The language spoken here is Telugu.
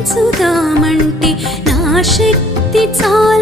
మురిపించుదామంటే నా శక్తి చాలా.